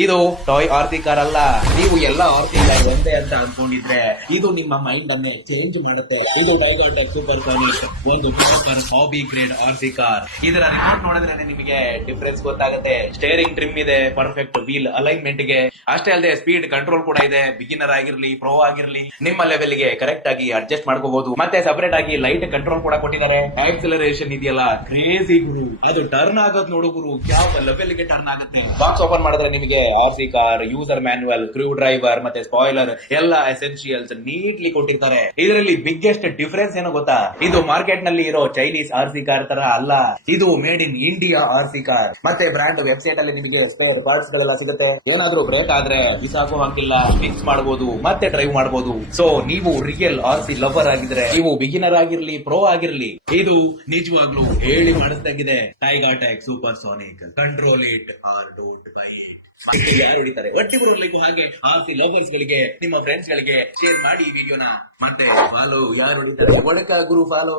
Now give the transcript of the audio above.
ಇದು toy RC car ಅಲ್ಲ. ನೀವು ಎಲ್ಲ ಆರ್ಸಿ ಕಾರ್ ಒಂದೇ ಅಂತ ಅನ್ಕೊಂಡಿದ್ರೆ ಇದು ನಿಮ್ಮ ಮೈಂಡ್ ಅನ್ನೇ ಚೇಂಜ್ ಮಾಡುತ್ತೆ. ಇದು ಟೈಗರ್ ಸೂಪರ್ ಸಾನಿಕ್, ಒಂದು proper hobby grade RC car. ಇದರ ರಿಮೋಟ್ ನೋಡಿದ್ರೆ ನಿಮಗೆ ಡಿಫರೆನ್ಸ್ ಗೊತ್ತಾಗುತ್ತೆ. ಸ್ಟೇರಿಂಗ್ ಟ್ರಿಮ್ ಇದೆ, ಪರ್ಫೆಕ್ಟ್ ವೀಲ್ ಅಲೈನ್ಮೆಂಟ್ ಗೆ. ಅಷ್ಟೇ ಅಲ್ಲದೆ ಸ್ಪೀಡ್ ಕಂಟ್ರೋಲ್ ಕೂಡ ಇದೆ. ಬಿಗಿನರ್ ಆಗಿರ್ಲಿ, ಪ್ರೋ ಆಗಿರ್ಲಿ, ನಿಮ್ಮ ಲೆವೆಲ್ ಗೆ ಕರೆಕ್ಟ್ ಆಗಿ ಅಡ್ಜಸ್ಟ್ ಮಾಡ್ಕೋಬಹುದು. ಮತ್ತೆ ಸಪರೇಟ್ ಆಗಿ ಲೈಟ್ ಕಂಟ್ರೋಲ್ ಕೂಡ ಕೊಟ್ಟಿದ್ದಾರೆ. ಆಕ್ಸಿಲರೇಷನ್ ಇದೆಯಲ್ಲ, ಕ್ರೇಜಿ ಗುರು. ಅದು ಟರ್ನ್ ಆಗೋದ್ ನೋಡು ಗುರು, ಯಾವ ಲೆವೆಲ್ ಗೆ ಟರ್ನ್ ಆಗುತ್ತೆ. ಬಾಕ್ಸ್ ಓಪನ್ ಮಾಡಿದ್ರೆ ನಿಮಗೆ ಆರ್ಸಿ ಕಾರ್, ಯೂಸರ್ ಮ್ಯಾನ್ಯುವಲ್, ಕ್ರೂ ಡ್ರೈವರ್ ಮತ್ತೆ ಸ್ಪಾಯ್ಲರ್ ಎಲ್ಲ ಎಸೆನ್ಶಿಯಲ್ಸ್ ನೀಟ್ಲಿ ಕೊಟ್ಟಿರ್ತಾರೆ. ಇದರಲ್ಲಿ ಬಿಗ್ಗೆಸ್ಟ್ ಡಿಫರೆನ್ಸ್ ಏನೋ ಗೊತ್ತಾ? ಇದು ಮಾರ್ಕೆಟ್ ನಲ್ಲಿ ಇರೋ ಚೈನೀಸ್ ಆರ್ಸಿ ಕಾರ್ ತರ ಅಲ್ಲ. ಇದು made in India RC car. ಮತ್ತೆ ಬ್ರಾಂಡ್ ವೆಬ್ಸೈಟ್ ಅಲ್ಲಿ ನಿಮಗೆ ಸ್ಪೇರ್ ಪಾರ್ಟ್ಸ್ ಗಳೆಲ್ಲ ಸಿಗುತ್ತೆ. ಏನಾದ್ರೂ ಬ್ರೇಕ್ ಆದ್ರೆ ಬಿಸಾಕೋ ಹಾಕಿಲ್ಲ, ಫಿಕ್ಸ್ ಮಾಡಬಹುದು, ಮತ್ತೆ ಡ್ರೈವ್ ಮಾಡಬಹುದು. ಸೊ ನೀವು ರಿಯಲ್ ಆರ್ಸಿ ಲವರ್ ಆಗಿದ್ರೆ, ನೀವು ಬಿಗಿನರ್ ಆಗಿರ್ಲಿ, ಪ್ರೋ ಆಗಿರ್ಲಿ, ಇದು ನಿಜವಾಗ್ಲೂ ಹೇಳಿ ಮಾಡಿಸ್ದಾಗಿದೆ. Tiger tech super sonic, control it or don't buy it. ಯಾರು ಹೊಡಿತಾರೆ ಒಟ್ಟಿಗೂ ಹಾಗೆ ಆರ್ಸಿ ಲವರ್ಸ್ ಗಳಿಗೆ, ನಿಮ್ಮ ಫ್ರೆಂಡ್ಸ್ ಗಳಿಗೆ ಶೇರ್ ಮಾಡಿ ಈ ವಿಡಿಯೋನ. ಮತ್ತೆ ಫಾಲೋ ಯಾರು ಹೊಡಿತಾರೆ ಒಳಕ ಗುರು ಫಾಲೋ.